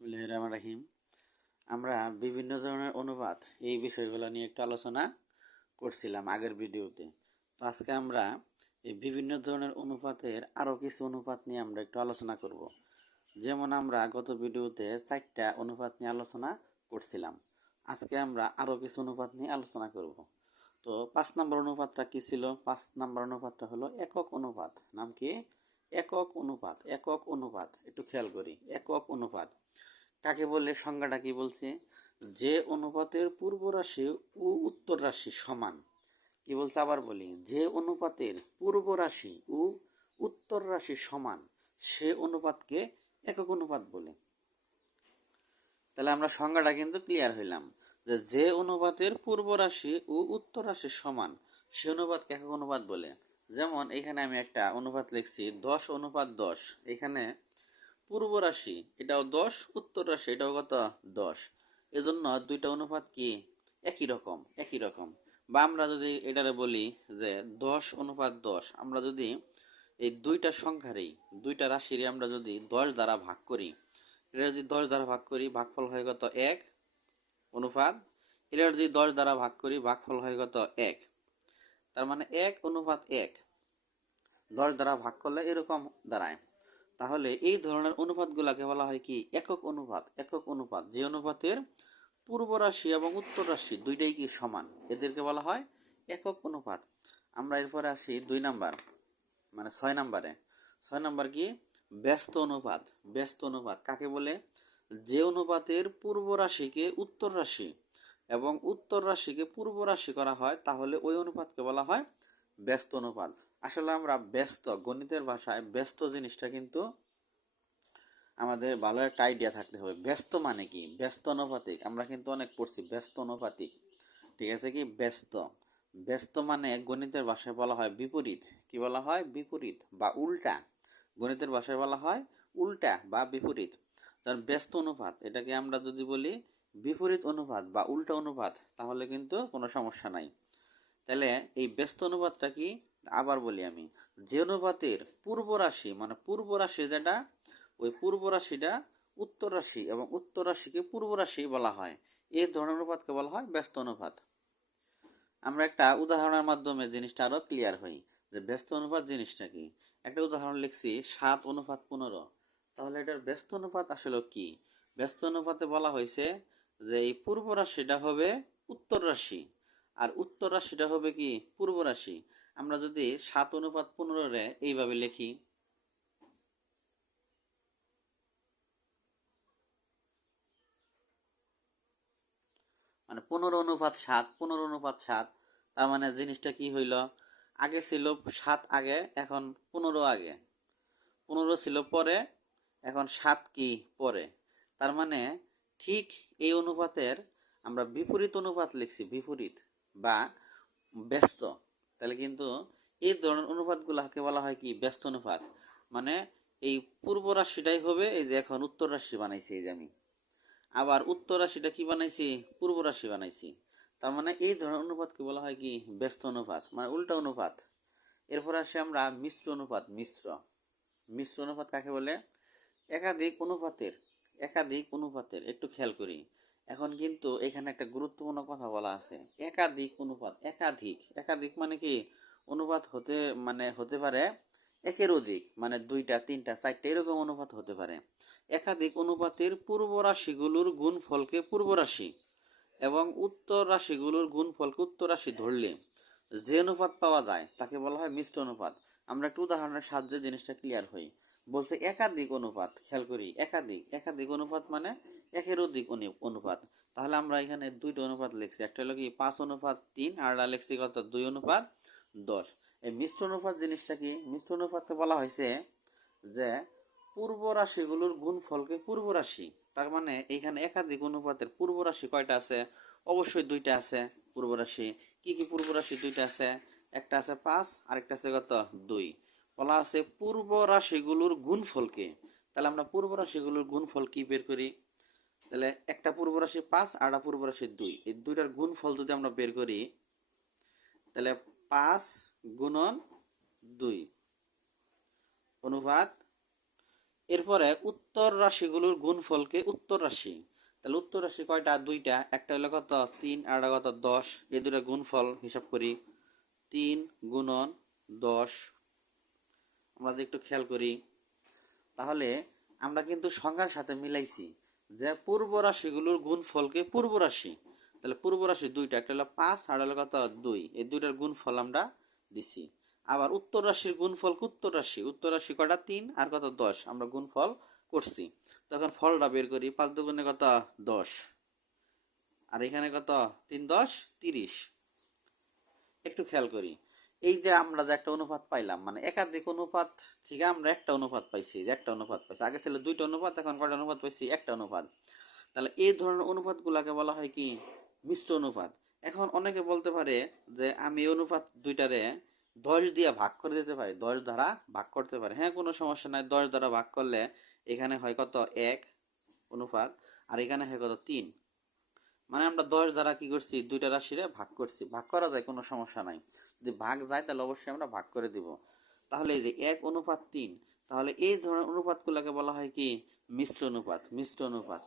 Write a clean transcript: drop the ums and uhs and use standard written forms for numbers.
বিসমিল্লাহির রহমানির রহিম। আমরা বিভিন্ন ধরনের অনুপাত এই বিষয়গুলো নিয়ে একটু আলোচনা করছিলাম আগের ভিডিওতে। তো আজকে আমরা এই বিভিন্ন ধরনের অনুপাতের আরও কিছু অনুপাত নিয়ে আমরা একটু আলোচনা করব। যেমন আমরা গত ভিডিওতে 4টা অনুপাত নিয়ে আলোচনা করছিলাম, আজকে আমরা আরও কিছু অনুপাত নিয়ে আলোচনা করব। তো 5 নম্বর অনুপাতটা কি ছিল? 5 নম্বর অনুপাতটা হলো একক অনুপাত। নাম কি? একক অনুপাত। একক অনুপাত একটু খেয়াল করি। একক অনুপাত কাকে বলে? সংজ্ঞাটা কি বলছে? যে অনুপাতের পূর্ব রাশি ও উত্তর রাশি সমান। কি বলছে? আবার বলি, যে অনুপাতের পূর্ব রাশি ও উত্তর রাশি সমান সে অনুপাতকে একক অনুপাত বলে। তাহলে আমরা সংজ্ঞাটা কিন্তু ক্লিয়ার হইলাম যে যে অনুপাতের পূর্ব রাশি ও উত্তর রাশি সমান সে অনুপাতকে একক অনুপাত বলে। যেমন এখানে আমি একটা অনুপাত লিখছি 10:10। এখানে পূর্ব রাশি এটাও 10, উত্তর রাশি এটাও কত? 10। এজন্য দুইটা অনুপাত কি একই রকম। বা আমরা যদি এটারে বলি যে 10:10, আমরা যদি এই দুইটা সংখ্যারই দুইটা রাশির আমরা যদি 10 দ্বারা ভাগ করি, এটা যদি 10 দ্বারা ভাগ করি ভাগফল হয় কত? 1 অনুপাত। এটা যদি 10 দ্বারা ভাগ করি ভাগফল হয় কত? 1। তার মানে 1:1 10 দ্বারা ভাগ করলে এরকম দাঁড়ায়। তাহলে এই ধরনের অনুপাতগুলোকে বলা হয় কি? একক অনুপাত। একক অনুপাত যে অনুপাতের পূর্ব রাশি এবং উত্তর রাশি দুইটাই কি সমান, এদেরকে বলা হয় একক অনুপাত। আমরা এরপরে আসি 2 নাম্বার, মানে 6 নাম্বারে। 6 নাম্বার কি? ব্যস্ত অনুপাত। ব্যস্ত অনুপাত কাকে বলে? যে অনুপাতের পূর্ব রাশিকে উত্তর রাশি এবং উত্তর রাশিকে পূর্ব রাশি করা হয় তাহলে ওই অনুপাতকে বলা হয় ব্যস্ত অনুপাত। আসলে আমরা ব্যস্ত, গণিতের ভাষায় ব্যস্ত জিনিসটা কিন্তু আমাদের ভালো একটা আইডিয়া থাকতে হবে। ব্যস্ত মানে কি? ব্যস্ত অনুপাতিক আমরা কিন্তু অনেক পড়ছি। ব্যস্ত অনুপাতিক, ঠিক আছে? কি ব্যস্ত? ব্যস্ত মানে গণিতের ভাষায় বলা হয় বিপরীত। কি বলা হয়? বিপরীত বা উল্টা। গণিতের ভাষায় বলা হয় উল্টা বা বিপরীত। কারণ ব্যস্ত অনুপাত এটাকে আমরা যদি বলি বিপরীত অনুপাত বা উল্টা অনুপাত তাহলে কিন্তু কোনো সমস্যা নাই। তাহলে এই ব্যস্ত অনুপাতটা কি? আবার বলি আমি, যে অনুপাতের পূর্ব রাশি মানে পূর্ব রাশি যেটা, ওই পূর্ব রাশিটা উত্তর রাশি এবং উত্তর রাশিকে পূর্ব রাশি বলা হয়, এই ধরনের অনুপাতকে বলা হয় ব্যস্ত অনুপাত। আমরা একটা উদাহরণের মাধ্যমে জিনিসটা আরো ক্লিয়ার হই যে ব্যস্ত অনুপাত জিনিসটা কি। একটা উদাহরণ লিখছি 7:15। তাহলে এটার ব্যস্ত অনুপাত আসলে কি? ব্যস্ত অনুপাতে বলা হয়েছে যে এই পূর্ব রাশিটা হবে উত্তর রাশি আর উত্তর রাশিটা হবে কি? পূর্ব রাশি। আমরা যদি 7:15 রে এইভাবে লিখি, মানে 15:7, 15:7, তার মানে জিনিসটা কি হইল? আগে ছিল 7 আগে, এখন 15 আগে। 15 ছিল পরে, এখন 7 কি পরে। তার মানে ঠিক এই অনুপাতের আমরা বিপরীত অনুপাত লিখছি, বিপরীত বা ব্যস্ত। তাহলে কিন্তু এই ধরনের অনুপাতগুলোকে বলা হয় কি? ব্যস্ত অনুপাত। মানে এই পূর্ব রাশিটাই হবে এই যে এখন উত্তর রাশি বানাইছি এই যে আমি, আবার উত্তর রাশিটা কি বানাইছি? পূর্ব রাশি বানাইছি। তার মানে এই ধরনের অনুপাতকে বলা হয় কি? ব্যস্ত অনুপাত, মানে উল্টা অনুপাত। এরপর আসি আমরা মিশ্র অনুপাত। মিশ্র অনুপাত কাকে বলে? একাধিক অনুপাতের একটু খেয়াল করি। এখন কিন্তু এখানে একটা গুরুত্বপূর্ণ কথা বলা আছে, একাধিক অনুপাত। একাধিক একাধিক মানে কি? অনুপাত হতে পারে একের অধিক, মানে 2টা 3টা 4টা এরকম অনুপাত হতে পারে। একাধিক অনুপাতের পূর্ব রাশিগুলোর গুণফলকে পূর্ব রাশি এবং উত্তর রাশিগুলোর গুণফলকে উত্তর রাশি ধরলে যে অনুপাত পাওয়া যায় তাকে বলা হয় মিশ্র অনুপাত। আমরা একটু উদাহরণের সাহায্যে জিনিসটা ক্লিয়ার হই। বলছে একাধিক অনুপাত, খেয়াল করি, একাধিক একাধিক অনুপাত মানে একের অধিক অনুপাত। তাহলে আমরা এখানে দুইটা অনুপাত লিখছি, একটা হলো কি 5:3 আর একটা লিখছি কত? 2:10। এই মিশ্র অনুপাত জিনিসটা কি? মিশ্র অনুপাতকে বলা হয়েছে যে পূর্ব রাশিগুলোর গুণফলকে পূর্ব রাশি। তার মানে এখানে একাধিক অনুপাতের পূর্ব রাশি কয়টা আছে? অবশ্যই 2টা আছে পূর্ব রাশি। কি কি পূর্ব রাশি 2টা আছে? একটা আছে 5 আর একটা আছে কত? 2। বলা আছে পূর্ব রাশিগুলোর গুণফলকে। তাহলে আমরা পূর্ব রাশিগুলোর গুণফল কি বের করি? তাহলে একটা পূর্ব রাশি 5 আর একটা পূর্ব রাশি 2, এই দুইটার গুণফল যদি আমরা বের করি তাহলে 5 গুণন 2 অনুপাত এরপরে উত্তর রাশিগুলোর গুণফলকে উত্তর রাশি, তাহলে উত্তর রাশি কয়টা? দুইটা, একটা হলো কত 3 আর একটা কত 10, এই দুটো গুণফল হিসাব করি। 3 গুণন 10, আমরা যদি একটু খেয়াল করি তাহলে আমরা কিন্তু সংখ্যার সাথে মিলাইছি যে পূর্ব রাশিগুলোর গুণফলকে পূর্ব রাশি, তাহলে পূর্ব রাশি দুইটা, একটা হলো 5 আর হলো কত 2, এই দুইটার গুণফল আমরা দিছি। আবার উত্তর রাশির গুণফলকে উত্তর রাশি, উত্তর রাশি কয়টা 3 আর কত 10, আমরা গুণফল করছি। তখন ফলটা বের করি, 5 দুগুণে কত 10, আর এখানে কত 3 10 30। একটু খেয়াল করি, এই যে আমরা যে একটা অনুপাত পাইলাম, মানে একাধিক অনুপাত থেকে আমরা একটা অনুপাত পাইছি, যে একটা অনুপাত পাইছি, আগে ছিল দুইটা অনুপাত, এখন কয়টা অনুপাত পাইছি? একটা অনুপাত। তাহলে এই ধরনের অনুপাতগুলোকে বলা হয় কি? মিশ্র অনুপাত। এখন অনেকে বলতে পারে যে আমি এই অনুপাত দুইটারে 10 দিয়ে ভাগ করে দিতে পারি, 10 দ্বারা ভাগ করতে পারি। হ্যাঁ, কোনো সমস্যা নাই, 10 দ্বারা ভাগ করলে এখানে হয় কত 1 অনুপাত, আর এখানে হয় কত 3। মানে আমরা 10 দ্বারা কি করছি? দুইটা রাশিরে ভাগ করছি, ভাগ করা যায়, কোনো সমস্যা নাই। যদি ভাগ যায় তাহলে অবশ্যই আমরা ভাগ করে দিব। তাহলে এই যে 1:3, তাহলে এই ধরনের অনুপাতগুলোকে বলা হয় কি? মিশ্র অনুপাত, মিশ্র অনুপাত।